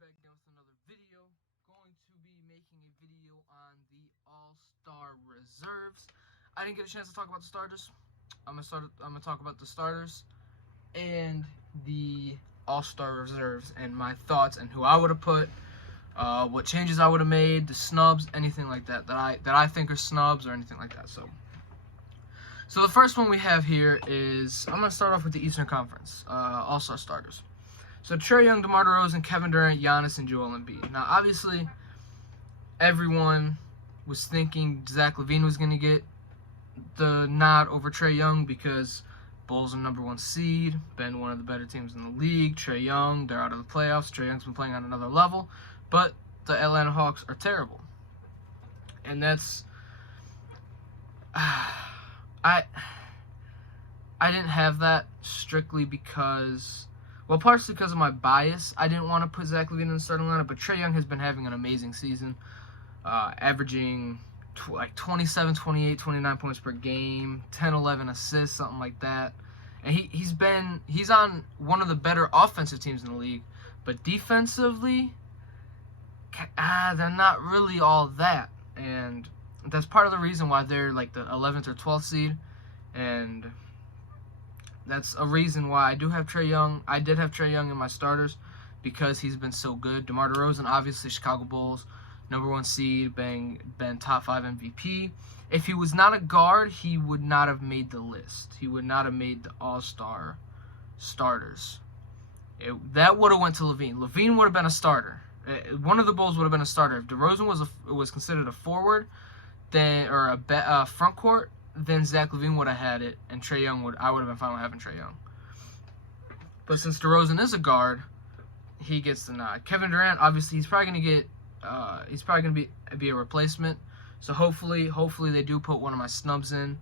back again with another video. Going to be making a video on the All-Star reserves. I didn't get a chance to talk about the starters. I'm gonna talk about the starters and the All-Star reserves and my thoughts and who I would have put, what changes I would have made, the snubs, anything like that that I think are snubs or anything like that. So the first one we have here is, I'm gonna start off with the Eastern Conference All-Star starters. So Trae Young, DeMar DeRozan, Kevin Durant, Giannis, and Joel Embiid. Now, obviously, everyone was thinking Zach LaVine was going to get the nod over Trae Young because Bulls are #1 seed, been one of the better teams in the league. Trae Young, they're out of the playoffs. Trae Young's been playing on another level, but the Atlanta Hawks are terrible, and that's I didn't have that strictly because. Well, partially because of my bias, I didn't want to put Zach LaVine in the starting lineup, but Trae Young has been having an amazing season, averaging like 27, 28, 29 points per game, 10, 11 assists, something like that. And he's on one of the better offensive teams in the league, but defensively, they're not really all that. And that's part of the reason why they're like the 11th or 12th seed, and that's a reason why I do have Trae Young. I did have Trae Young in my starters because he's been so good. DeMar DeRozan, obviously Chicago Bulls, #1 seed, been top 5 MVP. If he was not a guard, he would not have made the list. He would not have made the All-Star starters. That would have went to LaVine. LaVine would have been a starter. One of the Bulls would have been a starter. If DeRozan was considered a forward, then or a front court, then Zach LaVine would have had it, and Trae Young I would have been fine with having Trae Young. But since DeRozan is a guard, he gets the nod. Kevin Durant, obviously, he's probably gonna be a replacement. So hopefully they do put one of my snubs in.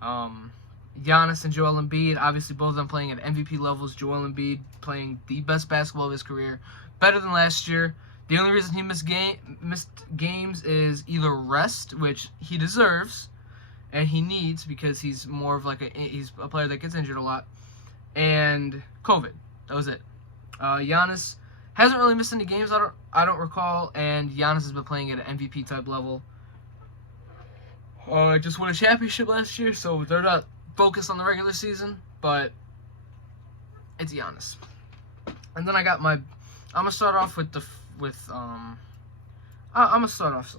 Giannis and Joel Embiid, obviously both of them playing at MVP levels. Joel Embiid playing the best basketball of his career, better than last year. The only reason he missed games is either rest, which he deserves, and he needs because he's more of he's a player that gets injured a lot, and COVID. That was it. Giannis hasn't really missed any games, I don't recall, and Giannis has been playing at an MVP type level. Just won a championship last year, so they're not focused on the regular season, but it's Giannis. And then I'm gonna start off I'm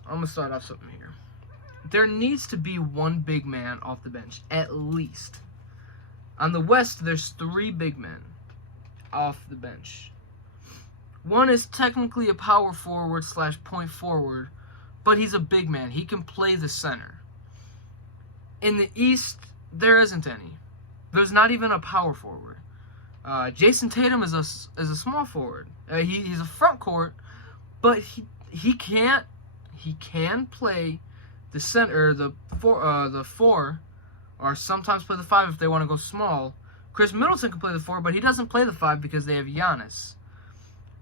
gonna start off something here. There needs to be one big man off the bench, at least. On the West, there's 3 big men off the bench. One is technically a power forward / point forward, but he's a big man. He can play the center. In the East, there isn't any. There's not even a power forward. Jason Tatum is a small forward. He's a front court, but he can play the center, the 4, or sometimes play the 5 if they want to go small. Chris Middleton can play the 4, but he doesn't play the 5 because they have Giannis.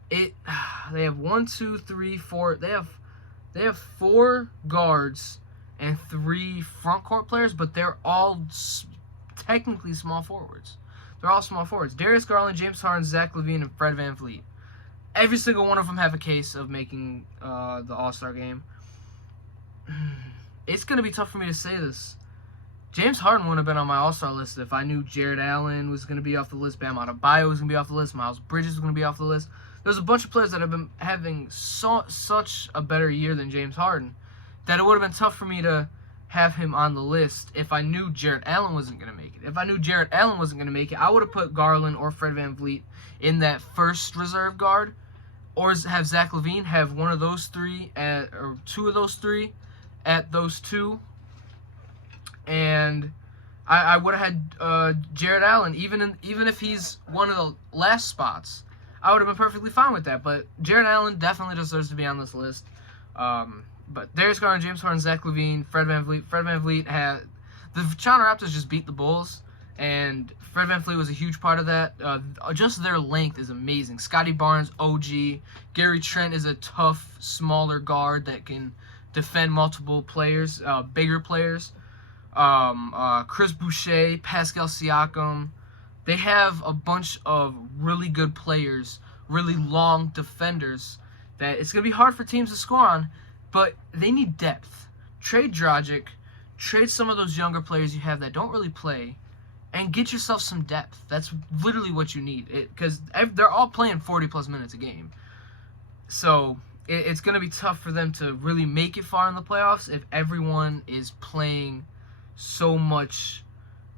They have 1, 2, 3, 4. They have 4 guards and 3 front court players, but they're all technically small forwards. They're all small forwards. Darius Garland, James Harden, Zach LaVine, and Fred VanVleet. Every single one of them have a case of making the All-Star game. It's going to be tough for me to say this. James Harden wouldn't have been on my All-Star list if I knew Jared Allen was going to be off the list, Bam Adebayo was going to be off the list, Miles Bridges was going to be off the list. There's a bunch of players that have been having such a better year than James Harden that it would have been tough for me to have him on the list if I knew Jared Allen wasn't going to make it. If I knew Jared Allen wasn't going to make it, I would have put Garland or Fred VanVleet in that first reserve guard, or have Zach LaVine have one of those 3 or 2 of those 3 at those 2, and I would have had Jared Allen even if he's one of the last spots. I would have been perfectly fine with that. But Jared Allen definitely deserves to be on this list. But Darius Garland, James Harden, Zach LaVine, Fred VanVleet. Fred VanVleet had the Toronto Raptors just beat the Bulls, and Fred VanVleet was a huge part of that. Just their length is amazing. Scotty Barnes, OG. Gary Trent is a tough, smaller guard that can defend multiple players, bigger players. Chris Boucher, Pascal Siakam. They have a bunch of really good players really long defenders that it's going to be hard for teams to score on, but they need depth. Trade Dragic, trade some of those younger players you have that don't really play, and get yourself some depth. That's literally what you need, because they're all playing 40-plus minutes a game. So it's going to be tough for them to really make it far in the playoffs if everyone is playing so much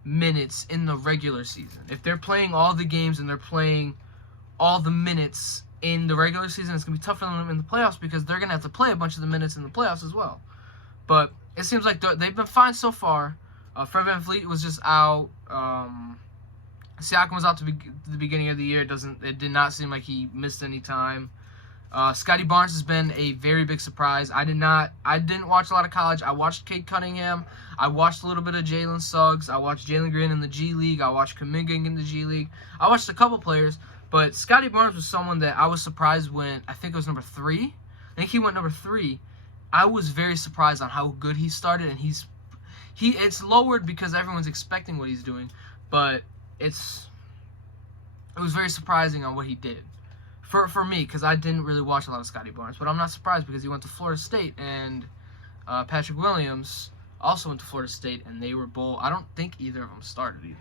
minutes in the regular season. If they're playing all the games and they're playing all the minutes in the regular season, it's going to be tough for them in the playoffs because they're going to have to play a bunch of the minutes in the playoffs as well. But it seems like they've been fine so far. Fred VanVleet was just out. Siakam was out to the beginning of the year. It did not seem like he missed any time. Scotty Barnes has been a very big surprise. I didn't watch a lot of college. I watched Cade Cunningham. I watched a little bit of Jalen Suggs. I watched Jalen Green in the G League. I watched Kuminga in the G League. I watched a couple players, but Scotty Barnes was someone that I was surprised when I think it was number 3. I think he went number 3. I was very surprised on how good he started, and it's lowered because everyone's expecting what he's doing, but it was very surprising on what he did. For me, because I didn't really watch a lot of Scotty Barnes, but I'm not surprised because he went to Florida State, and Patrick Williams also went to Florida State, and they were both. I don't think either of them started either,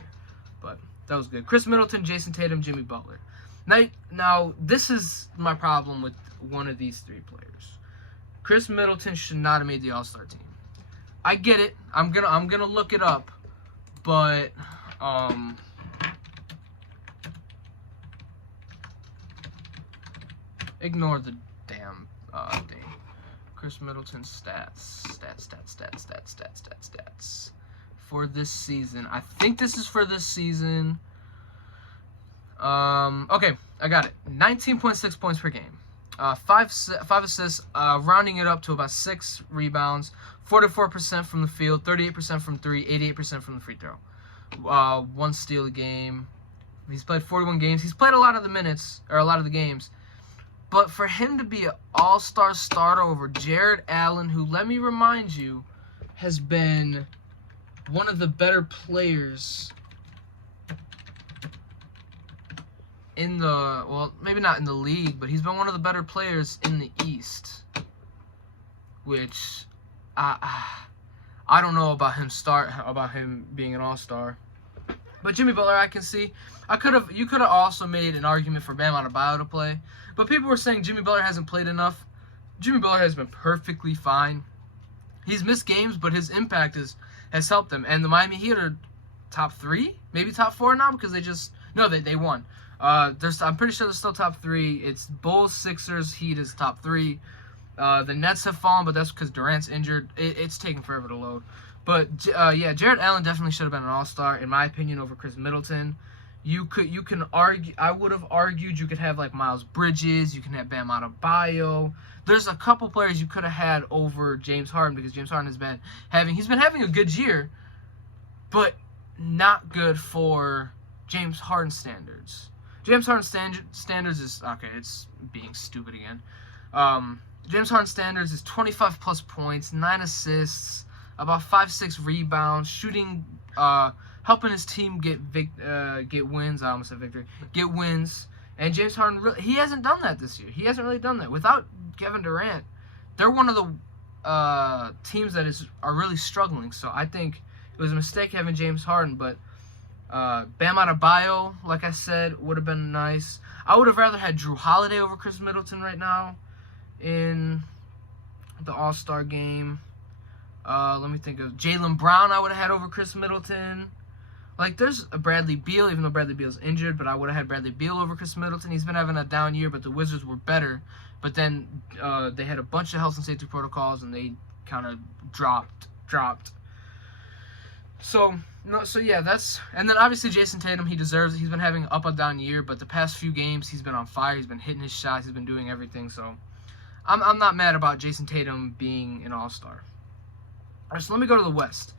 but that was good. Chris Middleton, Jason Tatum, Jimmy Butler. Now this is my problem with one of these 3 players. Chris Middleton should not have made the All-Star team. I get it. I'm gonna look it up, but ignore the damn thing. Chris Middleton stats for this season. I think this is for this season. Okay, I got it. 19.6 points per game. 5 assists, rounding it up to about 6 rebounds, 44% from the field, 38% from 3, 88% from the free throw. 1 steal a game. He's played 41 games. He's played a lot of the games. But for him to be an all-star starter over Jared Allen, who, let me remind you, has been one of the better players in the, well, maybe not in the league, but he's been one of the better players in the East, which I don't know about him being an all-star. But Jimmy Butler, I can see. You could have also made an argument for Bam Adebayo to play, but people were saying Jimmy Butler hasn't played enough. Jimmy Butler has been perfectly fine. He's missed games, but his impact has helped them. And the Miami Heat are top 3, maybe top 4 now because they won. I'm pretty sure they're still top 3. It's Bulls, Sixers, Heat is top 3. The Nets have fallen, but that's because Durant's injured. It's taking forever to load. But yeah, Jared Allen definitely should have been an all-star, in my opinion, over Chris Middleton. You can argue. I would have argued you could have like Miles Bridges. You can have Bam Adebayo. There's a couple players you could have had over James Harden because James Harden has been having a good year, but not good for James Harden standards. James Harden standards is okay. It's being stupid again. James Harden standards is 25 plus points, 9 assists, about 5-6 rebounds, shooting, helping his team get wins. I almost said victory. Get wins. And James Harden, he hasn't done that this year. He hasn't really done that. Without Kevin Durant, they're one of the teams that are really struggling. So I think it was a mistake having James Harden. But Bam Adebayo, like I said, would have been nice. I would have rather had Drew Holiday over Chris Middleton right now in the All-Star game. Let me think of Jaylen Brown. I would have had over Chris Middleton. Like, there's a Bradley Beal, even though Bradley Beal's injured, but I would have had Bradley Beal over Chris Middleton. He's been having a down year, but the Wizards were better. But then they had a bunch of health and safety protocols, and they kind of dropped. So yeah, and then obviously Jason Tatum, he deserves it. He's been having an up and down year, but the past few games he's been on fire. He's been hitting his shots. He's been doing everything. So I'm not mad about Jason Tatum being an all-star. All right, so let me go to the West.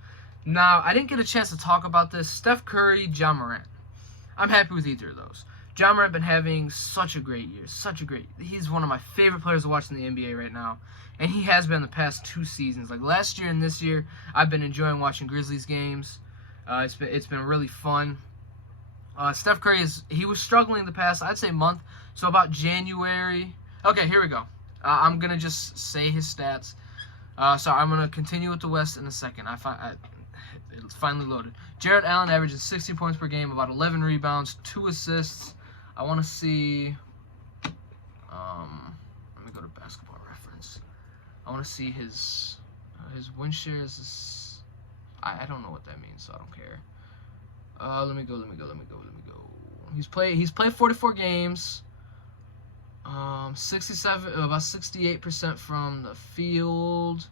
Now, I didn't get a chance to talk about this. Steph Curry, Ja Morant. I'm happy with either of those. Ja Morant been having such a great year. He's one of my favorite players to watch in the NBA right now. And he has been the past 2 seasons. Like last year and this year, I've been enjoying watching Grizzlies games. It's been really fun. Steph Curry he was struggling the past, I'd say, month. So about January. Okay, here we go. I'm gonna just say his stats. So I'm gonna continue with the West in a second. It's finally loaded. Jared Allen averages 60 points per game, about 11 rebounds, 2 assists. I want to see. Let me go to Basketball Reference. I want to see his win shares. I don't know what that means, so I don't care. Let me go. He's played 44 games. 67, about 68% from the field.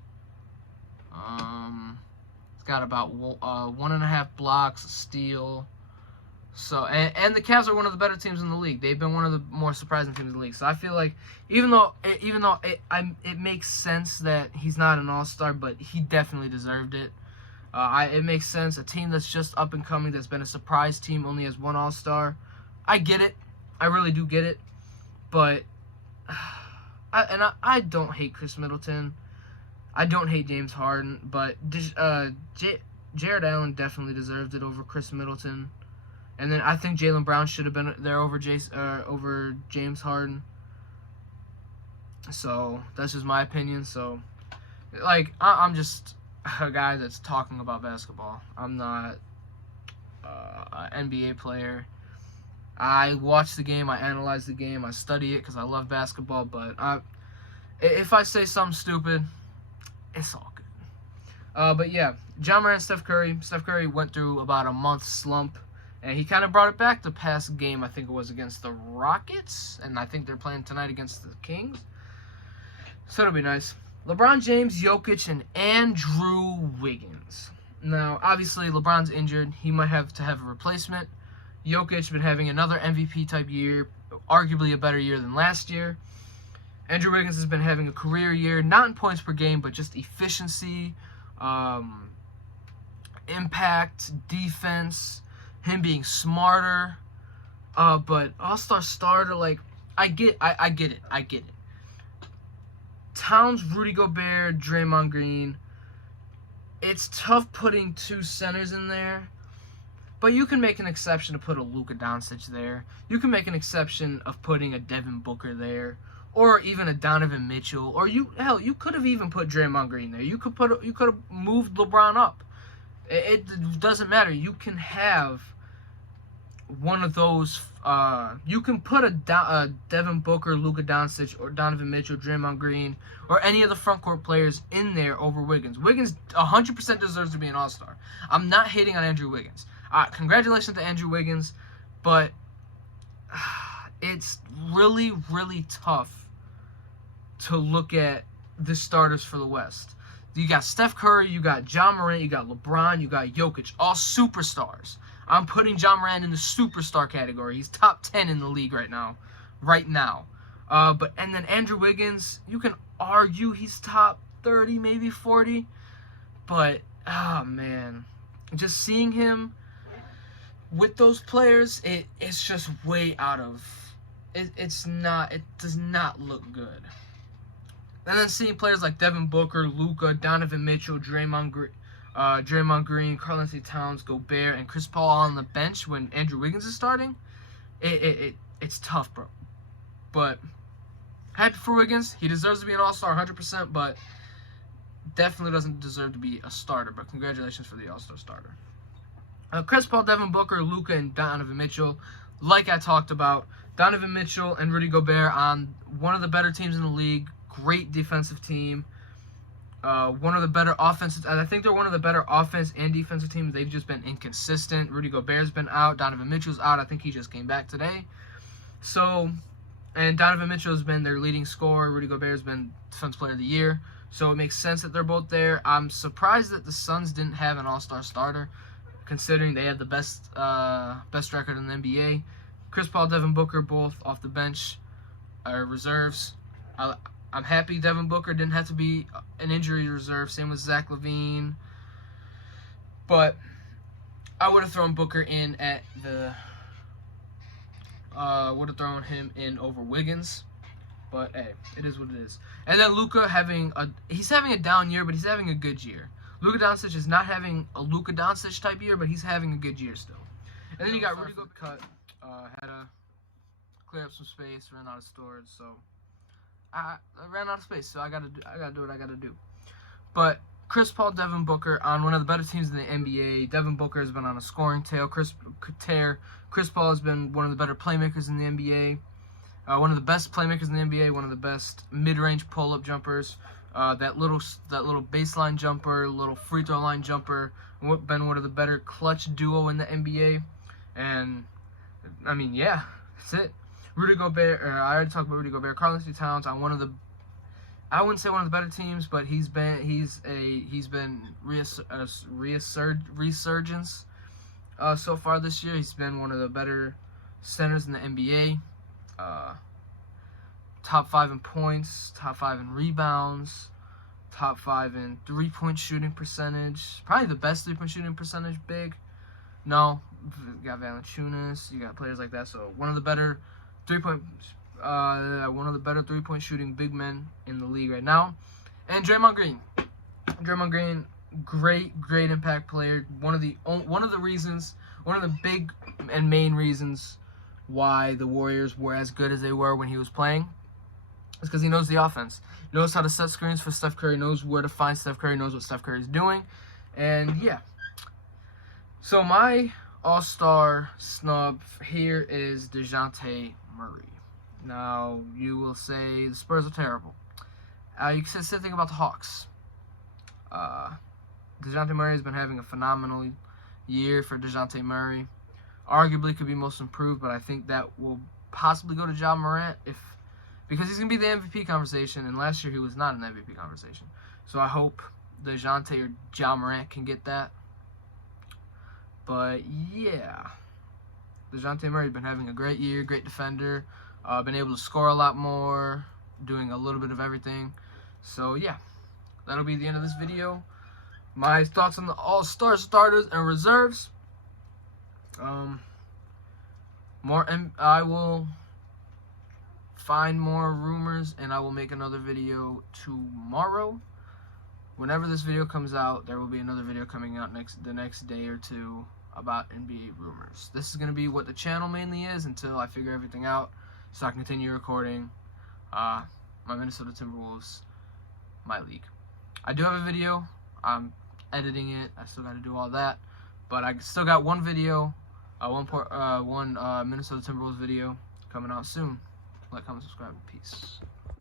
He's got about 1.5 blocks, a steal. So and the Cavs are one of the better teams in the league. They've been one of the more surprising teams in the league. So I feel like even though it makes sense that he's not an All-Star, but he definitely deserved it. It makes sense. A team that's just up and coming, that's been a surprise team, only has 1 All-Star. I get it. I really do get it. But I don't hate Chris Middleton. I don't hate James Harden. But Jared Allen definitely deserved it over Chris Middleton. And then I think Jaylen Brown should have been there over James Harden. So that's just my opinion. So, like, I'm just a guy that's talking about basketball. I'm not an NBA player. I watch the game, I analyze the game, I study it because I love basketball. But if I say something stupid, it's all good. But yeah, Ja Morant, Steph Curry. Steph Curry went through about a month slump. And he kind of brought it back the past game, I think it was against the Rockets. And I think they're playing tonight against the Kings. So it'll be nice. LeBron James, Jokic, and Andrew Wiggins. Now, obviously, LeBron's injured. He might have to have a replacement. Jokic been having another MVP-type year, arguably a better year than last year. Andrew Wiggins has been having a career year, not in points per game, but just efficiency, impact, defense, him being smarter. But All-Star starter, like, I get it. Towns, Rudy Gobert, Draymond Green. It's tough putting 2 centers in there. But you can make an exception to put a Luka Doncic there. You can make an exception of putting a Devin Booker there, or even a Donovan Mitchell, or you could have even put Draymond Green there. You could have moved LeBron up. It doesn't matter. You can have one of those. You can put a Devin Booker, Luka Doncic, or Donovan Mitchell, Draymond Green, or any of the front court players in there over Wiggins. Wiggins 100% deserves to be an All-Star. I'm not hating on Andrew Wiggins. Congratulations to Andrew Wiggins, but it's really, really tough to look at the starters for the West. You got Steph Curry, you got Ja Morant, you got LeBron, you got Jokic, all superstars. I'm putting Ja Morant in the superstar category. He's top 10 in the league right now. And then Andrew Wiggins, you can argue he's top 30, maybe 40. But, oh man, just seeing him with those players, it's just way out of. It does not look good. And then seeing players like Devin Booker, Luka, Donovan Mitchell, Draymond Green, Karl-Anthony Towns, Gobert, and Chris Paul on the bench when Andrew Wiggins is starting, it's tough, bro. But happy for Wiggins. He deserves to be an All-Star 100%, but definitely doesn't deserve to be a starter. But congratulations for the All-Star starter. Chris Paul, Devin Booker, Luka, and Donovan Mitchell. Like I talked about, Donovan Mitchell and Rudy Gobert on one of the better teams in the league. Great defensive team. One of the better offenses. I think they're one of the better offense and defensive teams. They've just been inconsistent. Rudy Gobert's been out. Donovan Mitchell's out. I think he just came back today. So, and Donovan Mitchell's been their leading scorer. Rudy Gobert's been Defensive Player of the Year. So it makes sense that they're both there. I'm surprised that the Suns didn't have an All-Star starter, considering they have the best record in the NBA. Chris Paul, Devin Booker, both off the bench, are reserves. I'm happy Devin Booker didn't have to be an injury reserve. Same with Zach LaVine. But I would have thrown Booker in at the. Would have thrown him in over Wiggins. But hey, it is what it is. And then Luka he's having a down year, but he's having a good year. Luka Doncic is not having a Luka Doncic type year, but he's having a good year still. And then you got Rudy Gobert cut. Had to clear up some space, ran out of storage, so I ran out of space. So I gotta do what I gotta do. But Chris Paul, Devin Booker on one of the better teams in the NBA. Devin Booker has been on a scoring tear. Chris Paul has been one of the better playmakers in the NBA. One of the best playmakers in the NBA. One of the best mid-range pull-up jumpers. That little baseline jumper, little free throw line jumper. Been one of the better clutch duo in the NBA. And I mean, yeah, that's it. Rudy Gobert. I already talked about Rudy Gobert. Karl-Anthony Towns on one of the, I wouldn't say one of the better teams, but he's been resurgence so far this year. He's been one of the better centers in the NBA. Top 5 in points, top 5 in rebounds, top 5 in 3-point shooting percentage. Probably the best 3-point shooting percentage big. No, you got Valanciunas, you got players like that. So one of the better 3-point shooting big men in the league right now. And Draymond Green, great impact player. One of the big and main reasons why the Warriors were as good as they were when he was playing. It's because he knows the offense. He knows how to set screens for Steph Curry. Knows where to find Steph Curry. Knows what Steph Curry is doing. And, yeah. So, my all-star snub here is DeJounte Murray. Now, you will say the Spurs are terrible. You can say the same thing about the Hawks. DeJounte Murray has been having a phenomenal year for DeJounte Murray. Arguably could be most improved, but I think that will possibly go to Ja Morant because he's going to be the MVP conversation, and last year he was not in the MVP conversation. So I hope DeJounte or Ja Morant can get that. But, yeah. DeJounte Murray has been having a great year, great defender, been able to score a lot more, doing a little bit of everything. So, yeah. That'll be the end of this video. My thoughts on the All-Star starters and reserves. I will find more rumors and I will make another video tomorrow. Whenever this video comes out, there will be another video coming out the next day or two about NBA rumors. This is going to be what the channel mainly is until I figure everything out so I can continue recording my Minnesota Timberwolves, my league. I do have a video. I'm editing it. I still got to do all that. But I still got one video, one Minnesota Timberwolves video coming out soon. Like, comment, subscribe, peace.